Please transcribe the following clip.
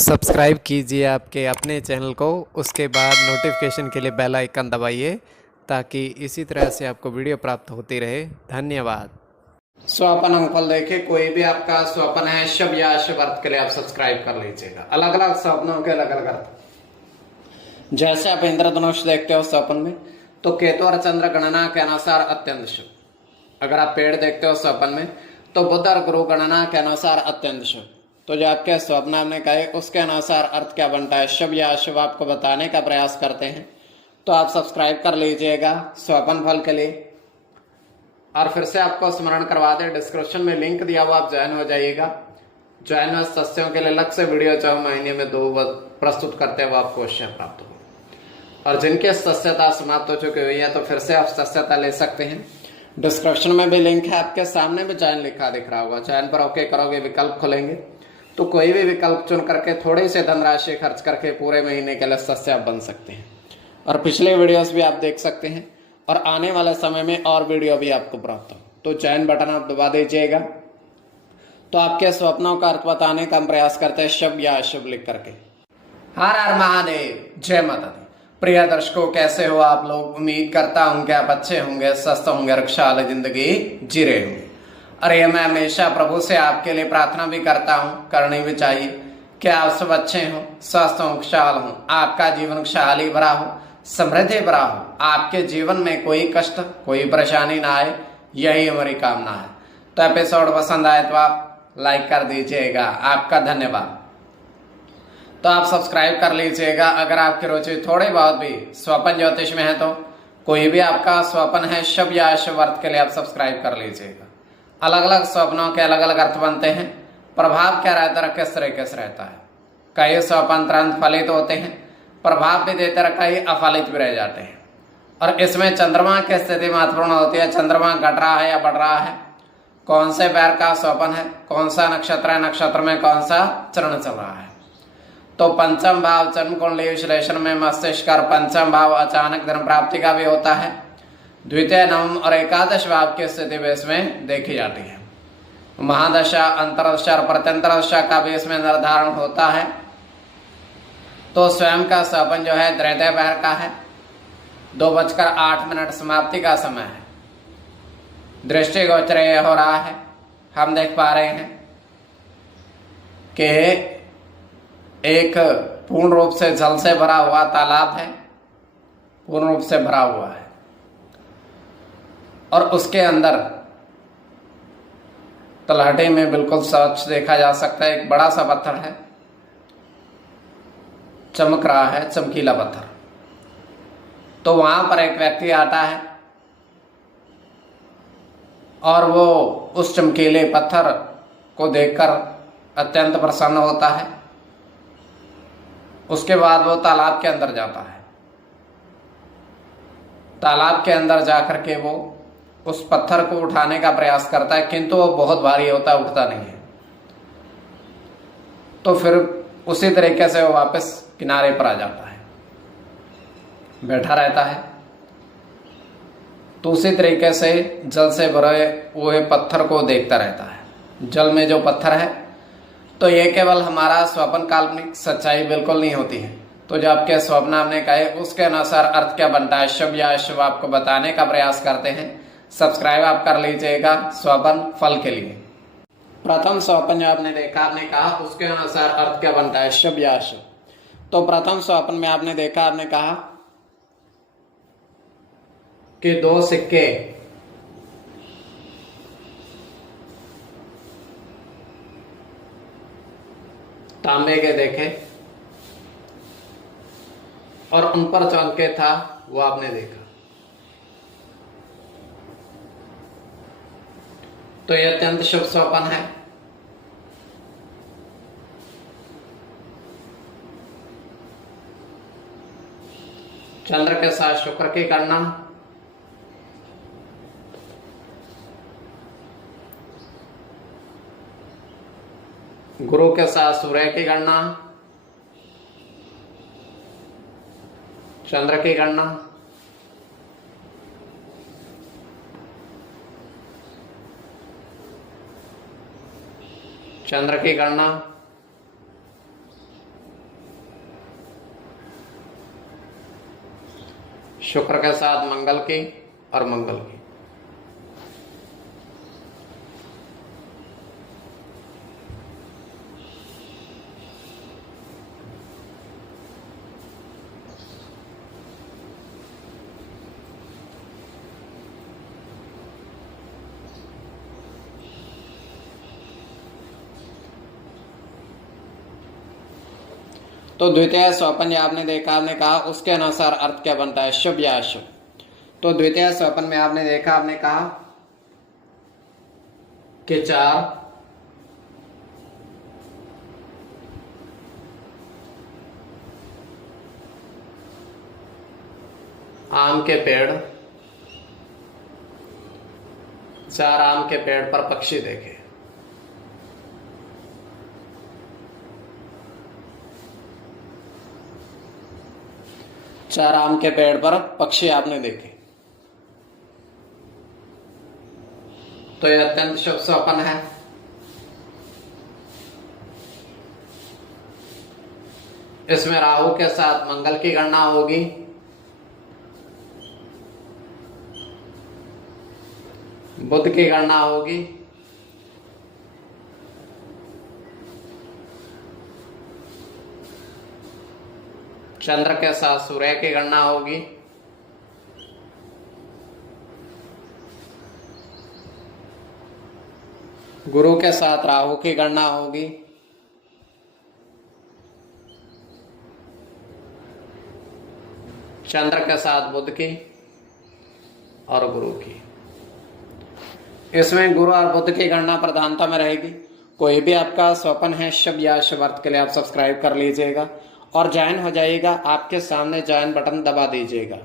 Subscribe कीजिए आपके अपने चैनल को, उसके बाद नोटिफिकेशन के लिए बेल आइकन दबाइए ताकि इसी तरह से आपको वीडियो प्राप्त होती रहे। धन्यवाद। स्वपन अंकफल देखिए, कोई भी आपका स्वपन है शुभ या अशुभ अर्थ के लिए आप सब्सक्राइब कर लीजिएगा। अलग अलग स्वप्नों के अलग अलग अर्थ। जैसे आप इंद्रधनुष देखते हो स्वप्न में, तो केतु और चंद्र गणना के अनुसार अत्यंत शुभ। अगर आप पेड़ देखते हो स्वप्न में, तो बुध और गुरु गणना के अनुसार अत्यंत शुभ। तो जो आपके स्वप्न हमने कहे उसके अनुसार अर्थ क्या बनता है, शुभ या अशुभ, आपको बताने का प्रयास करते हैं। तो आप सब्सक्राइब कर लीजिएगा स्वपन फल के लिए। और फिर से आपको स्मरण करवा दें, डिस्क्रिप्शन में लिंक दिया हुआ, आप ज्वाइन हो जाइएगा। ज्वाइन में सस्यों के लिए अलग से वीडियो 4 महीने में 2 प्रस्तुत करते हैं, वो आपको अवश्य प्राप्त होगा। और जिनके सस्यता समाप्त हो चुकी हुई है, तो फिर से आप सस्यता ले सकते हैं। डिस्क्रिप्शन में भी लिंक है, आपके सामने भी ज्वाइन लिखा दिख रहा होगा। ज्वाइन पर ओके करोगे, विकल्प खुलेंगे, तो कोई भी विकल्प चुन करके थोड़ी सी धनराशि खर्च करके पूरे महीने के लिए सस्य आप बन सकते हैं। और पिछले वीडियोस भी आप देख सकते हैं, और आने वाले समय में और वीडियो भी आपको प्राप्त हो। तो ज्वाइन बटन आप दबा दीजिएगा। तो आपके स्वप्नों का अर्थ बताने का हम प्रयास करते हैं, शुभ या अशुभ लिख करके। हर हर महादेव, जय माता दी। प्रिय दर्शकों, कैसे हो आप लोग? उम्मीद करता हूं कि आप अच्छे होंगे, स्वस्थ होंगे, खुशहाल जिंदगी जी रहे होंगे। अरे मैं हमेशा प्रभु से आपके लिए प्रार्थना भी करता हूँ, करनी भी चाहिए, कि आप सब अच्छे हो, स्वस्थ हो, खुशहाल हो, आपका जीवन खुशहाली भरा हो, समृद्धि भरा हो, आपके जीवन में कोई कष्ट कोई परेशानी ना आए, यही हमारी कामना है। तो एपिसोड पसंद आए तो आप लाइक कर दीजिएगा, आपका धन्यवाद। तो आप सब्सक्राइब कर लीजिएगा। अगर आपकी रुचि थोड़ी बहुत भी स्वपन ज्योतिष में है, तो कोई भी आपका स्वपन है शुभ या अशुभ अर्थ के लिए आप सब्सक्राइब कर लीजिएगा। अलग अलग स्वप्नों के अलग अलग अर्थ बनते हैं। प्रभाव क्या रहता है, किस तरीके से रहता है। कई स्वप्न तुरंत फलित होते हैं, प्रभाव भी देते रहे, कई अफलित भी रह जाते हैं। और इसमें चंद्रमा की स्थिति महत्वपूर्ण होती है। चंद्रमा घट रहा है या बढ़ रहा है, कौन से पैर का स्वप्न है, कौन सा नक्षत्र है, नक्षत्र में कौन सा चरण चल रहा है। तो पंचम भाव जन्म कुंडली विश्लेषण में मस्तिष्क और पंचम भाव अचानक धन प्राप्ति का भी होता है। द्वितीय, नवम और एकादश भाव की स्थिति भी इसमें देखी जाती है। महादशा, अंतरदशा और प्रत्यंतरदशा का भी इसमें निर्धारण होता है। तो स्वयं का स्वप्न जो है तृतीय पहर का है, 2:08 समाप्ति का समय है। दृष्टि गोचर हो रहा है, हम देख पा रहे हैं कि एक पूर्ण रूप से जल से भरा हुआ तालाब है, पूर्ण रूप से भरा हुआ है। और उसके अंदर तलहटे में बिल्कुल स्वच्छ देखा जा सकता है, एक बड़ा सा पत्थर है, चमक रहा है, चमकीला पत्थर। तो वहां पर एक व्यक्ति आता है और वो उस चमकीले पत्थर को देखकर अत्यंत प्रसन्न होता है। उसके बाद वो तालाब के अंदर जाता है। तालाब के अंदर जाकर के वो उस पत्थर को उठाने का प्रयास करता है, किंतु वो बहुत भारी होता है, उठता नहीं है। तो फिर उसी तरीके से वो वापस किनारे पर आ जाता है, बैठा रहता है। तो उसी तरीके से जल से भरे हुए पत्थर को देखता रहता है। जल में जो पत्थर है, तो ये केवल हमारा स्वप्न, काल्पनिक सच्चाई बिल्कुल नहीं होती है। तो जो आपके स्वप्न हमने कहे उसके अनुसार अर्थ क्या बनता है, शुभ या अशुभ, आपको बताने का प्रयास करते हैं। सब्सक्राइब आप कर लीजिएगा स्वपन फल के लिए। प्रथम स्वपन जो आपने देखा, आपने कहा उसके अनुसार अर्थ क्या बनता है, शुभ या अशुभ। तो प्रथम स्वपन में आपने देखा, आपने कहा कि 2 सिक्के तांबे के देखे और उन पर जो अंकित था वो आपने देखा। तो यह अत्यंत शुभ स्वप्न है। चंद्र के साथ शुक्र की गणना, गुरु के साथ सूर्य की गणना, चंद्र की गणना, चंद्र की गणना, शुक्र के साथ मंगल की और मंगल की। तो द्वितीय स्वप्न आपने देखा, आपने कहा उसके अनुसार अर्थ क्या बनता है, शुभ या अशुभ। तो द्वितीय स्वप्न में आपने देखा, आपने कहा कि 4 आम के पेड़, 4 आम के पेड़ पर पक्षी देखे। चार आम के पेड़ पर पक्षी आपने देखे, तो यह अत्यंत शुभ स्वप्न है। इसमें राहु के साथ मंगल की गणना होगी, बुध की गणना होगी, चंद्र के साथ सूर्य की गणना होगी, गुरु के साथ राहु की गणना होगी, चंद्र के साथ बुध की और गुरु की। इसमें गुरु और बुध की गणना प्रधानता में रहेगी। कोई भी आपका स्वप्न है शुभ या अशुभ अर्थ के लिए आप सब्सक्राइब कर लीजिएगा और ज्वाइन हो जाइएगा। आपके सामने ज्वाइन बटन दबा दीजिएगा।